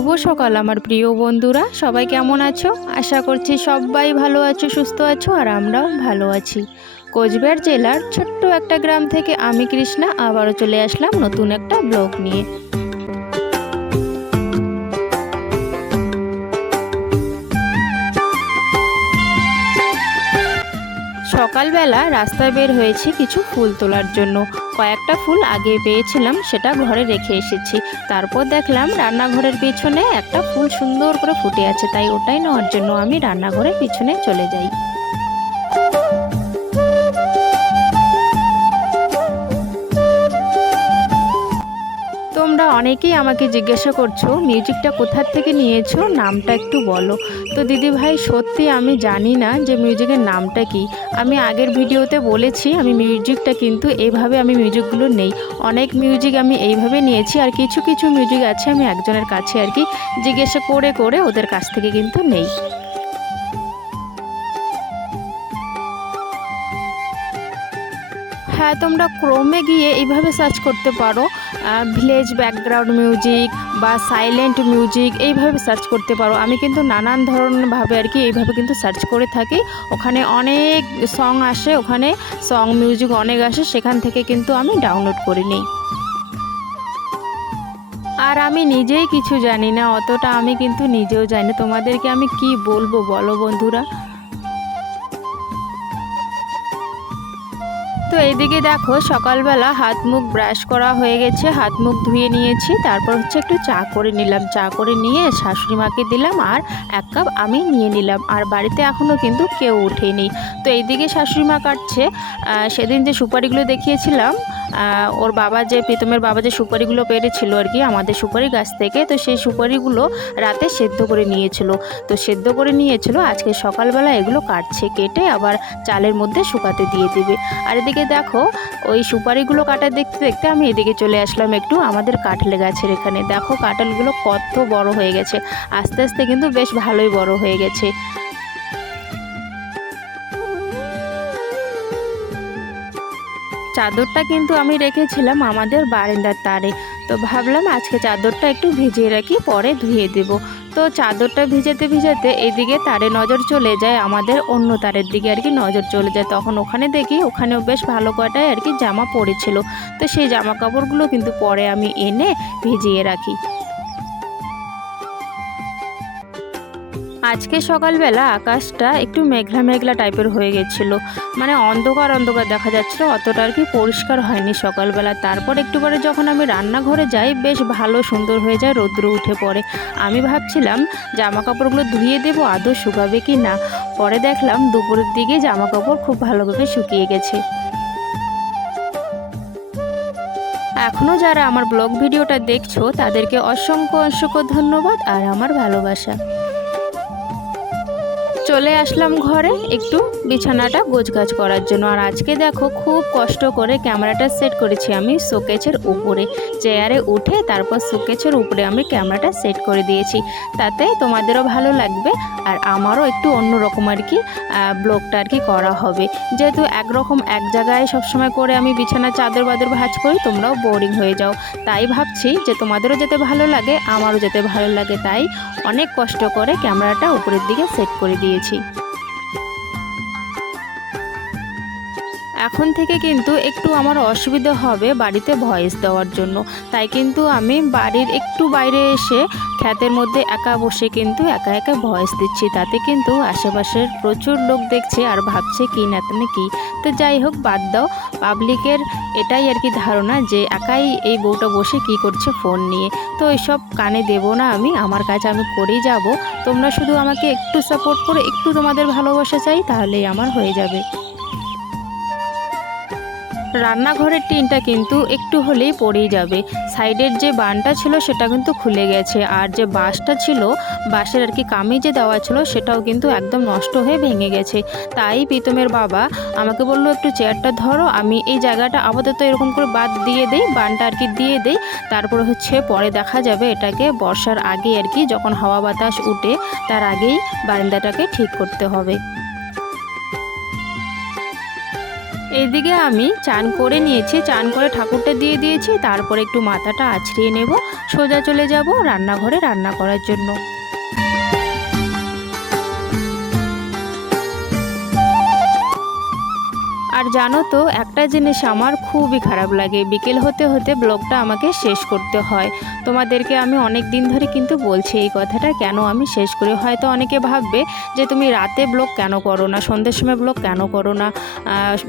শুভ সকাল, আমার প্রিয় বন্ধুরা। সবাই কেমন আছো? আশা করছি সবাই ভালো আছো, সুস্থ আছো, আর আমরাও ভালো আছি। কোচবিহার জেলার ছোট্ট একটা গ্রাম থেকে আমি কৃষ্ণা, আবারও চলে আসলাম নতুন একটা ব্লগ নিয়ে। সকালবেলা রাস্তায় বের হয়েছি কিছু ফুল তোলার জন্য। কয়েকটা ফুল আগে পেয়েছিলাম, সেটা ঘরে রেখে এসেছি। তারপর দেখলাম রান্নাঘরের পিছনে একটা ফুল সুন্দর করে ফুটে আছে, তাই ওটাই নেওয়ার জন্য আমি রান্নাঘরের পিছনে চলে যাই। অনেকেই আমাকে জিজ্ঞাসা করছ মিউজিকটা কোথার থেকে নিয়েছো? নামটা একটু বলো। তো দিদি ভাই, সত্যি আমি জানি না যে মিউজিকের নামটা কি। আমি আগের ভিডিওতে বলেছি, আমি মিউজিকটা কিন্তু এইভাবে আমি মিউজিকগুলো নেই। অনেক মিউজিক আমি এইভাবে নিয়েছি আর কিছু কিছু মিউজিক আছে আমি একজনের কাছে আর কি জিজ্ঞাসা করে করে ওদের কাছ থেকে কিন্তু নেই। তোমরা ক্রোমে গিয়ে এইভাবে সার্চ করতে পারো। ভিলেজ ব্যাকগ্রাউন্ড মিউজিক বা সাইলেন্ট মিউজিক এইভাবে সার্চ করতে পারো। আমি কিন্তু নানান ধরনভাবে আর কি এইভাবে কিন্তু সার্চ করে থাকি। ওখানে অনেক সং আসে, ওখানে সং মিউজিক অনেক আসে, সেখান থেকে কিন্তু আমি ডাউনলোড করে নিই। আর আমি নিজেই কিছু জানি না, অতটা আমি কিন্তু নিজেও জানি তোমাদেরকে আমি কি বলব বলো বন্ধুরা? তো এইদিকে দেখো সকালবেলা হাত মুখ ব্রাশ করা হয়ে গেছে, হাত মুখ ধুয়ে নিয়েছি, তারপর হচ্ছে একটু চা করে নিলাম। চা করে নিয়ে শাশুড়ি মাকে দিলাম আর এক কাপ আমি নিয়ে নিলাম। আর বাড়িতে এখনও কিন্তু কেউ ওঠেনি। তো এইদিকে শাশুড়ি মা কাটছে। সেদিন যে সুপারিগুলো দেখিয়েছিলাম ওর বাবা যে, প্রীতমের বাবা যে সুপারিগুলো পেরেছিল আর কি আমাদের সুপারি গাছ থেকে, তো সেই সুপারিগুলো রাতে সেদ্ধ করে নিয়েছিল। তো সেদ্ধ করে নিয়েছিল, আজকে সকালবেলা এগুলো কাটছে, কেটে আবার চালের মধ্যে শুকাতে দিয়ে দিবে। আর এদিকে দেখো, ওই সুপারিগুলো কাটা দেখতে দেখতে আমি এদিকে চলে আসলাম একটু আমাদের কাঁঠাল গাছের এখানে। দেখো, কাঁঠালগুলো কত বড় হয়ে গেছে, আস্তে আস্তে কিন্তু বেশ ভালোই বড় হয়ে গেছে। চাদরটা কিন্তু আমি রেখেছিলাম আমাদের বারান্দার তারে। তো ভাবলাম আজকে চাদরটা একটু ভিজিয়ে রাখি, পরে ধুয়ে দেব। তো চাদরটা ভিজাতে ভিজাতে এদিকে তারে নজর চলে যায়, আমাদের অন্য তারের দিকে আর কি নজর চলে যায়। তখন ওখানে দেখি ওখানেও বেশ ভালো কটায় আর কি জামা পড়েছিল। তো সেই জামা কাপড়গুলো কিন্তু পরে আমি এনে ভিজিয়ে রাখি। আজকে সকালবেলা আকাশটা একটু মেঘলা মেঘলা টাইপের হয়ে গেছিল। মানে অন্ধকার অন্ধকার দেখা যাচ্ছিল, অতটা আর কি পরিষ্কার হয়নি সকালবেলা। তারপর একটু পরে যখন আমি রান্নাঘরে যাই, বেশ ভালো সুন্দর হয়ে যায় রৌদ্র উঠে পড়ে। আমি ভাবছিলাম জামা কাপড়গুলো ধুয়ে দেবো, আদৌ শুকাবে কি না? পরে দেখলাম, দুপুরের দিকে জামা কাপড় খুব ভালোভাবে শুকিয়ে গেছে। এখনও যারা আমার ব্লগ ভিডিওটা দেখছ, তাদেরকে অসংখ্য অসংখ্য ধন্যবাদ আর আমার ভালোবাসা। চলে আসলাম ঘরে একটু বিছানাটা গোছগাছ করার জন্য। আর আজকে দেখো খুব কষ্ট করে ক্যামেরাটা সেট করেছি আমি শোকেজের উপরে। চেয়ারে উঠে তারপর শোকেজের উপরে আমি ক্যামেরাটা সেট করে দিয়েছি। তাতে তোমাদেরও ভালো লাগবে আর আমারও একটু অন্য রকম আর কি ব্লগটা আর কি করা হবে। যেহেতু একরকম এক জায়গায় সবসময় করে আমি বিছানা চাদর বাদর ভাজ করি, তোমরাও বোরিং হয়ে যাও। তাই ভাবছি যে তোমাদেরও যেতে ভালো লাগে, আমারও যেতে ভালো লাগে। তাই অনেক কষ্ট করে ক্যামেরাটা উপরের দিকে সেট করে দিয়েছি। 情。এখন থেকে কিন্তু একটু আমার অসুবিধা হবে বাড়িতে ভয়েস দেওয়ার জন্য। তাই কিন্তু আমি বাড়ির একটু বাইরে এসে খ্যাতের মধ্যে একা বসে কিন্তু একা একা ভয়েস দিচ্ছি। তাতে কিন্তু আশেপাশের প্রচুর লোক দেখছে আর ভাবছে কি না তুমি কি। তো যাই হোক, বাদ দাও। পাবলিকের এটাই আর কি ধারণা যে একাই এই বউটা বসে কি করছে ফোন নিয়ে। তো এইসব কানে দেব না আমি, আমার কাজ আমি করেই যাব। তোমরা শুধু আমাকে একটু সাপোর্ট করে, একটু তোমাদের ভালোবাসা চাই, তাহলেই আমার হয়ে যাবে। রান্নাঘরের টিনটা কিন্তু একটু হলেই পড়েই যাবে। সাইডের যে বানটা ছিল সেটা কিন্তু খুলে গেছে। আর যে বাঁশটা ছিল, বাঁশের আর কি কামি যে দেওয়া ছিল, সেটাও কিন্তু একদম নষ্ট হয়ে ভেঙে গেছে। তাই প্রীতমের বাবা আমাকে বলল, একটু চেয়ারটা ধরো, আমি এই জায়গাটা আপাতত এরকম করে বাদ দিয়ে দেই, বানটা আর কি দিয়ে দেই। তারপর হচ্ছে পরে দেখা যাবে এটাকে বর্ষার আগে আর কি যখন হাওয়া বাতাস উঠে, তার আগেই বারান্দাটাকে ঠিক করতে হবে। এইদিকে আমি চান করে নিয়েছি, চান করে ঠাকুরটা দিয়ে দিয়েছি, তারপরে একটু মাথাটা আছড়িয়ে নেব, সোজা চলে যাব রান্নাঘরে রান্না করার জন্য। আর জানো তো, একটা জিনিস আমার খুবই খারাপ লাগে। বিকেল হতে হতে ব্লগটা আমাকে শেষ করতে হয়। তোমাদেরকে আমি অনেক দিন ধরে কিন্তু বলছি, এই কথাটা কেন আমি শেষ করি? হয়তো অনেকে ভাববে যে তুমি রাতে ব্লগ কেন করো না, সন্ধ্যের সময় ব্লগ কেন করো না?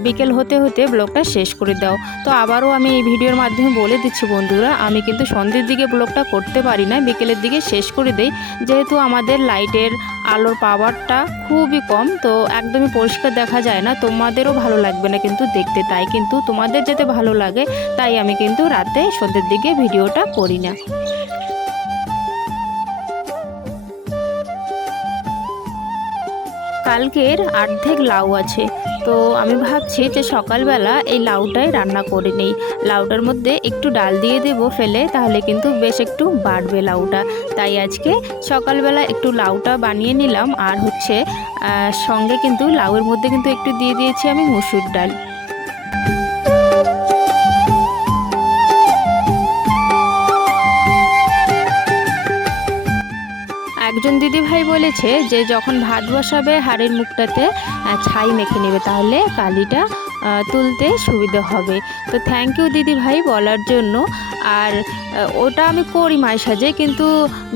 বিকেল হতে হতে ব্লগটা শেষ করে দাও। তো আবারও আমি এই ভিডিওর মাধ্যমে বলে দিচ্ছি বন্ধুরা, আমি কিন্তু সন্ধ্যের দিকে ব্লগটা করতে পারি না, বিকেলের দিকে শেষ করে দেই। যেহেতু আমাদের লাইটের আলোর পাওয়ারটা খুবই কম, তো একদমই পরিষ্কার দেখা যায় না। তোমাদেরও ভালো লাগবে। না কিন্তু দেখতে, তাই কিন্তু তোমাদের যেতে ভালো লাগে, তাই আমি কিন্তু রাতে সন্ধ্যের দিকে ভিডিওটা করি না। কালকের অর্ধেক লাউ আছে। তো আমি ভাবছি যে সকালবেলা এই লাউটাই রান্না করে নিই। লাউটার মধ্যে একটু ডাল দিয়ে দেব ফেলে, তাহলে কিন্তু বেশ একটু বাড়বে লাউটা। তাই আজকে সকালবেলা একটু লাউটা বানিয়ে নিলাম, আর হচ্ছে সঙ্গে কিন্তু লাউয়ের মধ্যে কিন্তু একটু দিয়ে দিয়েছি আমি মুসুর ডাল। একজন দিদিভাই বলেছে যে যখন ভাত বসাবে হাড়ের মুখটাতে ছাই মেখে নেবে, তাহলে কালিটা তুলতে সুবিধা হবে। তো থ্যাংক ইউ দিদি ভাই বলার জন্য। আর ওটা আমি করি মাঝে সাঝে কিন্তু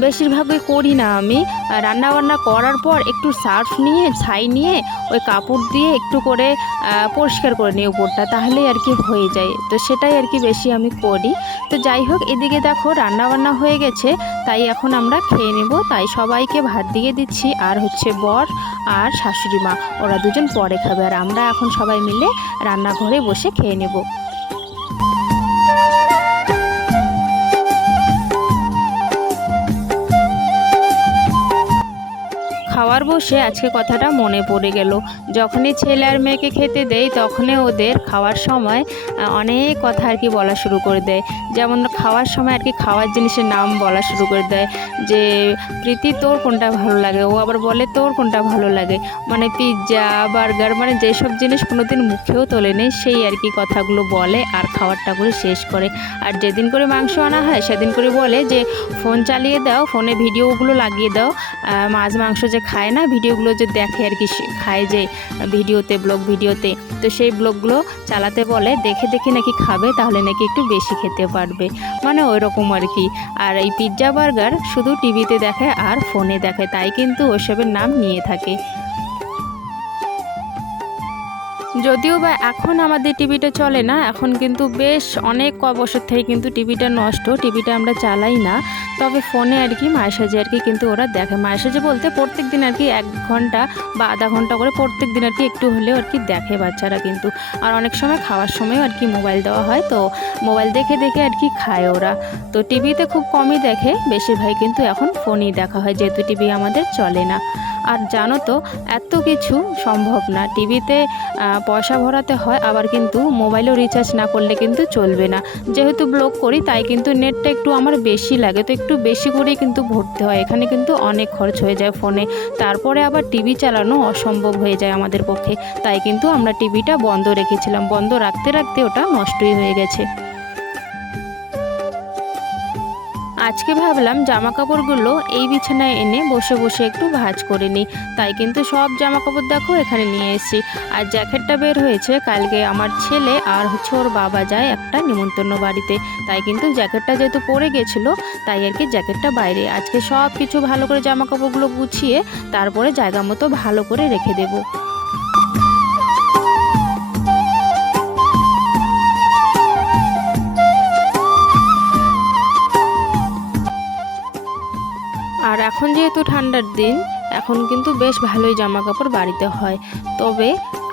বেশিরভাগই করি না আমি। রান্না বান্না করার পর একটু সার্ফ নিয়ে, ছাই নিয়ে, ওই কাপড় দিয়ে একটু করে পরিষ্কার করে নিই উপরটা, তাহলেই আর কি হয়ে যায়। তো সেটাই আর কি বেশি আমি করি। তো যাই হোক, এদিকে দেখো রান্না বান্না হয়ে গেছে, তাই এখন আমরা খেয়ে নেব। তাই সবাইকে ভাত দিয়ে দিচ্ছি, আর হচ্ছে বর আর শাশুড়ি মা। ওরা দুজন পরে খাবে, আর আমরা এখন সবাই মিলে রান্নাঘরে বসে খেয়ে নেব। খাওয়ার বসে আজকে কথাটা মনে পড়ে গেল। যখনই ছেলে আর মেয়েকে খেতে দেয় তখনই ওদের খাওয়ার সময় অনেক কথা আর কি বলা শুরু করে দেয়। যেমন খাওয়ার সময় আর কি খাওয়ার জিনিসের নাম বলা শুরু করে দেয় যে, প্রীতি, তোর কোনটা ভালো লাগে? ও আবার বলে, তোর কোনটা ভালো লাগে? মানে পিৎজা বার্গার মানে যেসব জিনিস কোনোদিন মুখেও তোলে নেই সেই আর কি কথাগুলো বলে আর খাবারটা করে শেষ করে। আর যেদিন করে মাংস আনা হয়, সেদিন করে বলে যে, ফোন চালিয়ে দাও, ফোনে ভিডিওগুলো লাগিয়ে দাও মাছ, মাংস যে খায় না, ভিডিওগুলো যে দেখে আর কি খায় যে ভিডিওতে, ব্লগ ভিডিওতে। তো সেই ব্লগগুলো চালাতে বলে, দেখে দেখে নাকি খাবে, তাহলে নাকি একটু বেশি খেতে পারবে। মানে ওই রকম আর কি। আর এই পিৎজা বার্গার শুধু টিভিতে দেখে আর ফোনে দেখে, তাই কিন্তু ওসবের নাম নিয়ে থাকে। যদিও বা এখন আমাদের টিভিটা চলে না, এখন কিন্তু বেশ অনেক ক বছর থেকে কিন্তু টিভিটা নষ্ট, টিভিটা আমরা চালাই না। তবে ফোনে আর কি মায়ের আর কি কিন্তু ওরা দেখে। মায়ের বলতে প্রত্যেক দিন আর কি এক ঘণ্টা বা আধা ঘণ্টা করে প্রত্যেক দিন আর কি একটু হলেও আর কি দেখে বাচ্চারা কিন্তু। আর অনেক সময় খাওয়ার সময় আর কি মোবাইল দেওয়া হয়, তো মোবাইল দেখে দেখে আর কি খায় ওরা। তো টিভিতে খুব কমই দেখে, বেশিরভাগ কিন্তু এখন ফোনই দেখা হয়, যেহেতু টিভি আমাদের চলে না। আর জানো তো, এত কিছু সম্ভব না। টিভিতে পয়সা ভরাতে হয়, আবার কিন্তু মোবাইলেও রিচার্জ না করলে কিন্তু চলবে না। যেহেতু ব্লগ করি, তাই কিন্তু নেটটা একটু আমার বেশি লাগে। তো একটু বেশি করেই কিন্তু ভরতে হয়। এখানে কিন্তু অনেক খরচ হয়ে যায় ফোনে তারপরে আবার টিভি চালানো অসম্ভব হয়ে যায় আমাদের পক্ষে। তাই কিন্তু আমরা টিভিটা বন্ধ রেখেছিলাম। বন্ধ রাখতে রাখতে ওটা নষ্টই হয়ে গেছে। আজকে ভাবলাম জামা কাপড়গুলো এই বিছানায় এনে বসে বসে একটু ভাজ করে নিই। তাই কিন্তু সব জামা কাপড় দেখো এখানে নিয়ে এসেছি। আর জ্যাকেটটা বের হয়েছে, কালকে আমার ছেলে আর হচ্ছে ওর বাবা যায় একটা নিমন্ত্রণ বাড়িতে। তাই কিন্তু জ্যাকেটটা যেহেতু পরে গেছিল, তাই আর কি জ্যাকেটটা বাইরে। আজকে সব কিছু ভালো করে জামা কাপড়গুলো গুছিয়ে তারপরে জায়গা মতো ভালো করে রেখে দেবো। এখন যেহেতু ঠান্ডার দিন, এখন কিন্তু বেশ ভালোই জামা কাপড় বাড়িতে হয়। তবে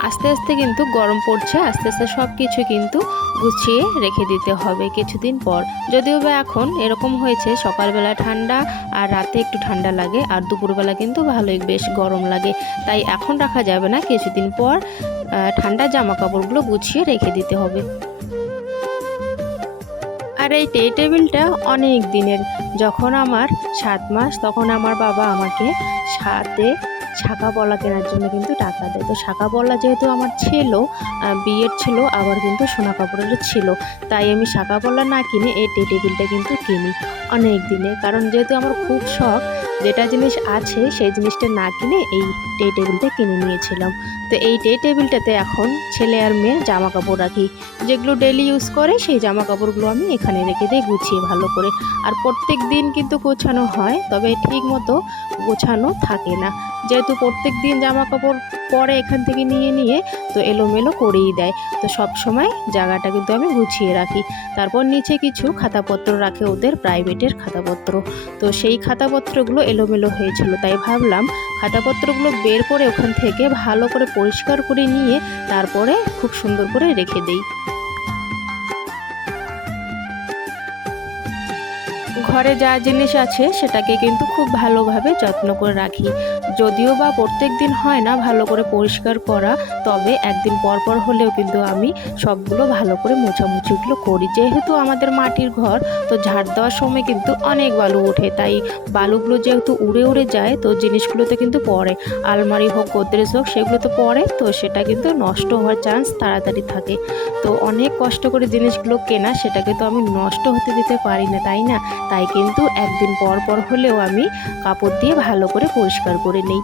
আস্তে আস্তে কিন্তু গরম পড়ছে, আস্তে আস্তে সব কিছু কিন্তু গুছিয়ে রেখে দিতে হবে কিছুদিন পর। যদিও বা এখন এরকম হয়েছে, সকালবেলা ঠান্ডা আর রাতে একটু ঠান্ডা লাগে, আর দুপুরবেলা কিন্তু ভালোই বেশ গরম লাগে। তাই এখন রাখা যাবে না, কিছুদিন পর ঠান্ডা জামা কাপড়গুলো গুছিয়ে রেখে দিতে হবে। এই টে টেবিলটা অনেক দিনের। যখন আমার সাত মাস, তখন আমার বাবা আমাকে সাথে শাখা বলা কেনার জন্য কিন্তু টাকা দেয়। তো শাখা বলা যেহেতু আমার ছিল বিয়ে বিয়ের ছিল, আবার কিন্তু সোনা কাপড়েরও ছিল। তাই আমি শাখা পলা না কিনে এই টে টেবিলটা কিন্তু কিনি অনেক দিনে। কারণ যেহেতু আমার খুব শখ, যেটা জিনিস আছে সেই জিনিসটা না কিনে এই টে টেবিলটা কিনে নিয়েছিলাম। তো এই টে টেবিলটাতে এখন ছেলে আর মেয়ের জামা কাপড় রাখি। যেগুলো ডেলি ইউজ করে, সেই জামা কাপড়গুলো আমি এখানে রেখে দিই গুছিয়ে ভালো করে। আর প্রত্যেক দিন কিন্তু গোছানো হয়, তবে ঠিক মতো গোছানো থাকে না। যেহেতু প্রত্যেক দিন জামা কাপড় পরে এখান থেকে নিয়ে নিয়ে তো এলোমেলো করেই দেয়। তো সব সময় জায়গাটা কিন্তু আমি গুছিয়ে রাখি। তারপর নিচে কিছু খাতাপত্র রাখে ওদের প্রাইভেটের খাতাপত্র। তো সেই খাতাপত্রগুলো এলোমেলো হয়েছিল, তাই ভাবলাম খাতাপত্রগুলো বের করে ওখান থেকে ভালো করে পরিষ্কার করে নিয়ে তারপরে খুব সুন্দর করে রেখে দেই। ঘরে যা জিনিস আছে সেটাকে কিন্তু খুব ভালোভাবে যত্ন করে রাখি। যদিও বা প্রত্যেক দিন হয় না ভালো করে পরিষ্কার করা, তবে একদিন পর পর হলেও কিন্তু আমি সবগুলো ভালো করে মোছামুছিগুলো করি। যেহেতু আমাদের মাটির ঘর, তো ঝাড় দেওয়ার সময় কিন্তু অনেক বালু ওঠে, তাই বালুগুলো যেহেতু উড়ে উড়ে যায়, তো জিনিসগুলোতে কিন্তু পড়ে। আলমারি হোক, গোদরেজ হোক সেগুলো তো পড়ে, তো সেটা কিন্তু নষ্ট হওয়ার চান্স তাড়াতাড়ি থাকে। তো অনেক কষ্ট করে জিনিসগুলো কেনা, সেটাকে তো আমি নষ্ট হতে দিতে পারি না, তাই না? তাই কিন্তু একদিন পর পর হলেও আমি কাপড় দিয়ে ভালো করে পরিষ্কার করে নিই।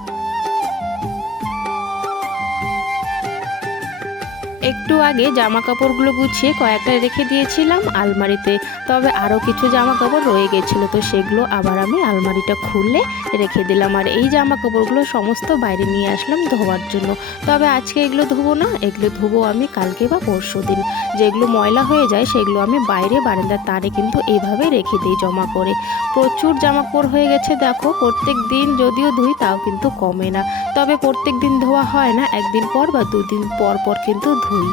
একটু আগে জামা কাপড়গুলো গুছিয়ে কয়েকটা রেখে দিয়েছিলাম আলমারিতে। তবে আরও কিছু জামা কাপড় রয়ে গেছিল, তো সেগুলো আবার আমি আলমারিটা খুললে রেখে দিলাম। আর এই জামা কাপড়গুলো সমস্ত বাইরে নিয়ে আসলাম ধোয়ার জন্য। তবে আজকে এগুলো ধুবো না, এগুলো ধুবো আমি কালকে বা পরশু দিন। যেগুলো ময়লা হয়ে যায়, সেগুলো আমি বাইরে বারান্দার তারে কিন্তু এইভাবে রেখে দিই জমা করে। প্রচুর জামা কাপড় হয়ে গেছে, দেখো প্রত্যেক দিন যদিও ধুই, তাও কিন্তু কমে না। তবে প্রত্যেক দিন ধোয়া হয় না, একদিন পর বা দুদিন পর পর কিন্তু ধুই।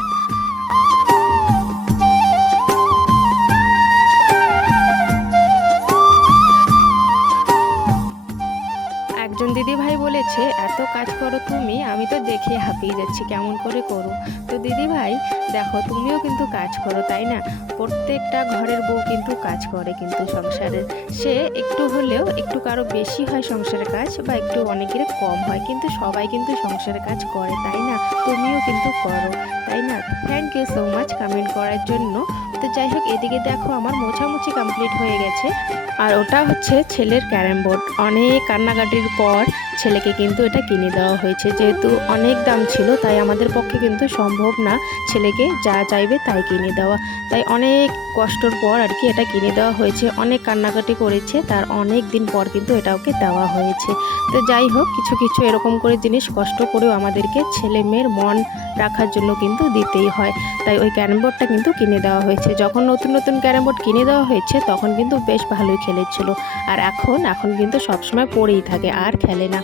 একজন দিদি ভাই বলেছে এত কাজ করো তুমি, আমি তো দেখে হাঁপিয়ে যাচ্ছি, কেমন করে করো? তো দিদি ভাই দেখো, তুমিও কিন্তু কাজ করো, তাই না? প্রত্যেকটা ঘরের বউ কিন্তু কাজ করে, কিন্তু সংসারের সে একটু হলেও একটু কারও বেশি হয় সংসারের কাজ বা একটু অনেকের কম হয়, কিন্তু সবাই কিন্তু সংসারের কাজ করে, তাই না? তুমিও কিন্তু করো, তাই না? Thank you so much comment করার জন্য। তো যাই হোক, এদিকে দেখো আমার মোছামুছি কমপ্লিট হয়ে গেছে। আর ওটা হচ্ছে ছেলের ক্যারাম বোর্ড। অনেক কান্নাকাটির পর ছেলেকে কিন্তু এটা কিনে দেওয়া হয়েছে। যেহেতু অনেক দাম ছিল, তাই আমাদের পক্ষে কিন্তু সম্ভব না ছেলেকে যা চাইবে তাই কিনে দেওয়া। তাই অনেক কষ্টর পর আর কি এটা কিনে দেওয়া হয়েছে। অনেক কান্নাকাটি করেছে, তার অনেক দিন পর কিন্তু এটা ওকে দেওয়া হয়েছে। তো যাই হোক, কিছু কিছু এরকম করে জিনিস কষ্ট করেও আমাদেরকে ছেলে মেয়ের মন রাখার জন্য কিন্তু দিতেই হয়। তাই ওই ক্যারাম বোর্ডটা কিন্তু কিনে দেওয়া হয়েছে। যখন নতুন নতুন ক্যারাম বোর্ড কিনে দেওয়া হয়েছে, তখন কিন্তু বেশ ভালোই খেলেছিল। আর এখন এখন কিন্তু সবসময় পড়েই থাকে, আর খেলে না।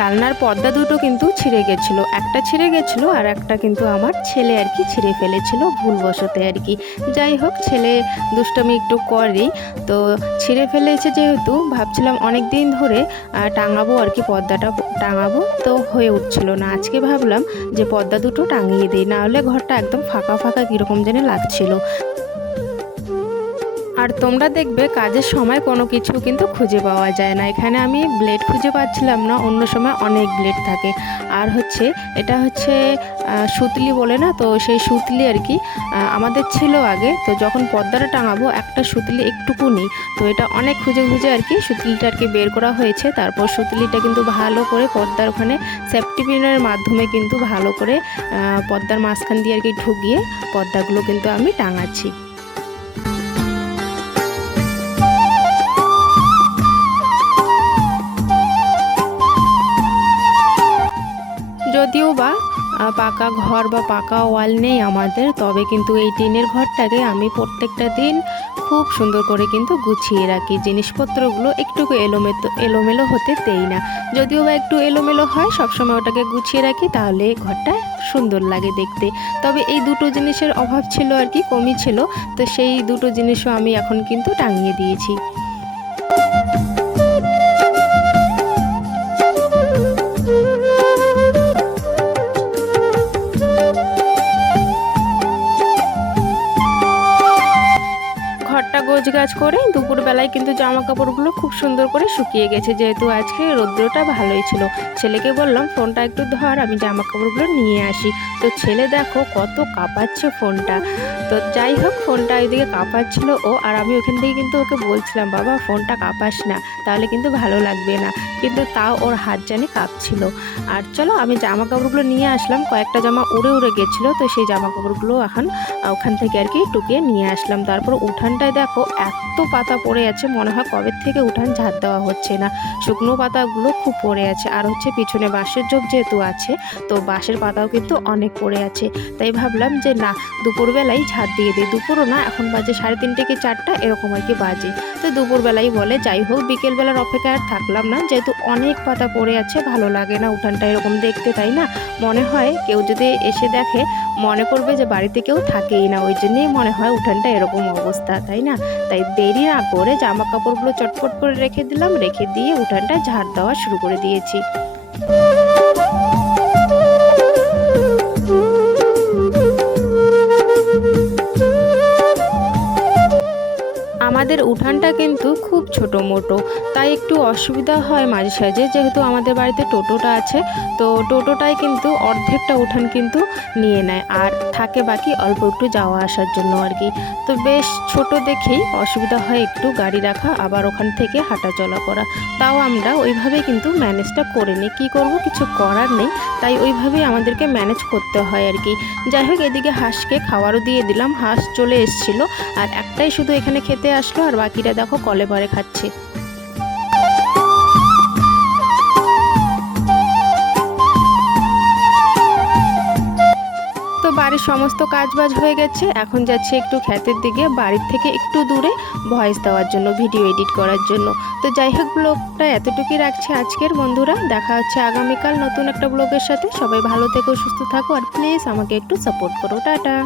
জানলার পর্দা দুটো কিন্তু ছিঁড়ে গেছিল। একটা ছিঁড়ে গেছিল আর একটা কিন্তু আমার ছেলে আর কি ছিঁড়ে ফেলেছিল ভুলবশতে আর কি। যাই হোক, ছেলে দুষ্টমি একটু করেই। তো ছিঁড়ে ফেলেছে যেহেতু, ভাবছিলাম অনেক দিন ধরে টাঙাবো আর কি পর্দাটা, টাঙাবো। তো হয়ে উঠছিল না। আজকে ভাবলাম যে পর্দা দুটো টাঙিয়ে দিই নাহলে ঘরটা একদম ফাঁকা ফাঁকা কীরকম যেন লাগছিল। আর তোমরা দেখবে কাজের সময় কোনো কিছু কিন্তু খুঁজে পাওয়া যায় না। এখানে আমি ব্লেড খুঁজে পাচ্ছিলাম না, অন্য সময় অনেক ব্লেড থাকে। আর হচ্ছে, এটা হচ্ছে সুতলি বলে না? তো সেই সুতলি আর কি আমাদের ছিল আগে। তো যখন পর্দাটা টাঙাবো, একটা সুতলি একটুকু নেই। তো এটা অনেক খুঁজে খুঁজে আর কি সুতলিটা আর কি বের করা হয়েছে। তারপর সুতলিটা কিন্তু ভালো করে পর্দার ওখানে সেফটি পিনের মাধ্যমে কিন্তু ভালো করে পর্দার মাঝখান দিয়ে আর কি ঢুকিয়ে পর্দাগুলো কিন্তু আমি টাঙাচ্ছি। যদিও বা পাকা ঘর বা পাকা ওয়াল নেই আমাদের, তবে কিন্তু এই টিনের ঘরটাকে আমি প্রত্যেকটা দিন খুব সুন্দর করে কিন্তু গুছিয়ে রাখি। জিনিসপত্রগুলো একটু এলোমেলো এলোমেলো হতে দেই না। যদিও বা একটু এলোমেলো হয়, সবসময় ওটাকে গুছিয়ে রাখি, তাহলে ঘরটা সুন্দর লাগে দেখতে। তবে এই দুটো জিনিসের অভাব ছিল আর কি, কমই ছিল, তো সেই দুটো জিনিসও আমি এখন কিন্তু টাঙিয়ে দিয়েছি। গাছ করে, দুপুরবেলায় কিন্তু জামা কাপড়গুলো খুব সুন্দর করে শুকিয়ে গেছে। যেহেতু আজকে রৌদ্রটা ভালোই ছিল, ছেলেকে বললাম, ফোনটা একটু ধর, আমি জামা কাপড়গুলো নিয়ে আসি। তো ছেলে দেখো কত কাঁপাচ্ছে ফোনটা। তো যাই হোক, ফোনটা ওইদিকে কাঁপাচ্ছিল ও, আর আমি ওখান থেকে কিন্তু ওকে বলছিলাম, বাবা, ফোনটা কাঁপাস না, তাহলে কিন্তু ভালো লাগবে না। কিন্তু তাও ওর হাত জানি কাঁপছিল। আর চলো, আমি জামা কাপড়গুলো নিয়ে আসলাম। কয়েকটা জামা উড়ে উড়ে গেছিল, তো সেই জামা কাপড়গুলো এখন ওখান থেকে আর কি টুকিয়ে নিয়ে আসলাম। তারপর উঠানটায় দেখো এত পাতা পড়ে আছে, মনে হয় কবে থেকে উঠান ঝাড় দেওয়া হচ্ছে না। শুকনো পাতাগুলো খুব পড়ে আছে, আর হচ্ছে পিছনে বাঁশের ঝোপ যেহেতু আছে, তো বাঁশের পাতাও কিন্তু অনেক পড়ে আছে। তাই ভাবলাম যে না দুপুরবেলায় ঝাড় দিয়ে দিই। দুপুরও না, এখন বাজে সাড়ে তিনটে কি চারটা, এরকম আর কি বাজে। তো দুপুরবেলাই বলে, যাই হোক, বিকেলবেলার অপেক্ষায় আর থাকলাম না। যেহেতু অনেক পাতা পড়ে আছে, ভালো লাগে না উঠানটা এরকম দেখতে, তাই না? মনে হয় কেউ যদি এসে দেখে, মনে করবে যে বাড়িতে কেউ থাকেই না। ওই জন্যই মনে হয় উঠানটা এরকম অবস্থা, তাই না? তাই দেরি না করে জামা কাপড়গুলো চটপট করে রেখে দিলাম। রেখে দিয়ে উঠানটা ঝাড় দেওয়া শুরু করে দিয়েছি। ছোট মোটো তাই একটু অসুবিধা হয় মাঝে সাঝে, যেহেতু আমাদের বাড়িতে টোটোটা আছে, তো টোটোটাই কিন্তু অর্ধেকটা উঠান কিন্তু নিয়ে নেয় আর থাকে বাকি অল্প একটু যাওয়া আসার জন্য আর কি। তো বেশ ছোট দেখেই অসুবিধা হয় একটু গাড়ি রাখা, আবার ওখান থেকে হাঁটা চলা করা। তাও আমরা ওইভাবে কিন্তু ম্যানেজটা করে নিই। কী করব? কিছু করার নেই, তাই ওইভাবেই আমাদেরকে ম্যানেজ করতে হয় আর কি। যাই হোক, এদিকে হাঁসকে খাওয়ারও দিয়ে দিলাম। হাঁস চলে এসেছিল, আর একটাই শুধু এখানে খেতে আসলো, আর বাকিটা দেখো কলে পরে খাচ্ছে। তো বাড়ির সমস্ত কাজ বাজ হয়ে গেছে। এখন যাচ্ছে একটু ক্ষেতের দিকে, বাড়ির থেকে একটু দূরে ভয়েস দেওয়ার জন্য, ভিডিও এডিট করার জন্য। তো যাই হোক, ব্লগটা এতটুকুই রাখছি আজকের। বন্ধুরা, দেখা হচ্ছে আগামীকাল নতুন একটা ব্লগের সাথে। সবাই ভালো থেকো, সুস্থ থাকো, আর প্লিজ আমাকে একটু সাপোর্ট করো। টাটা।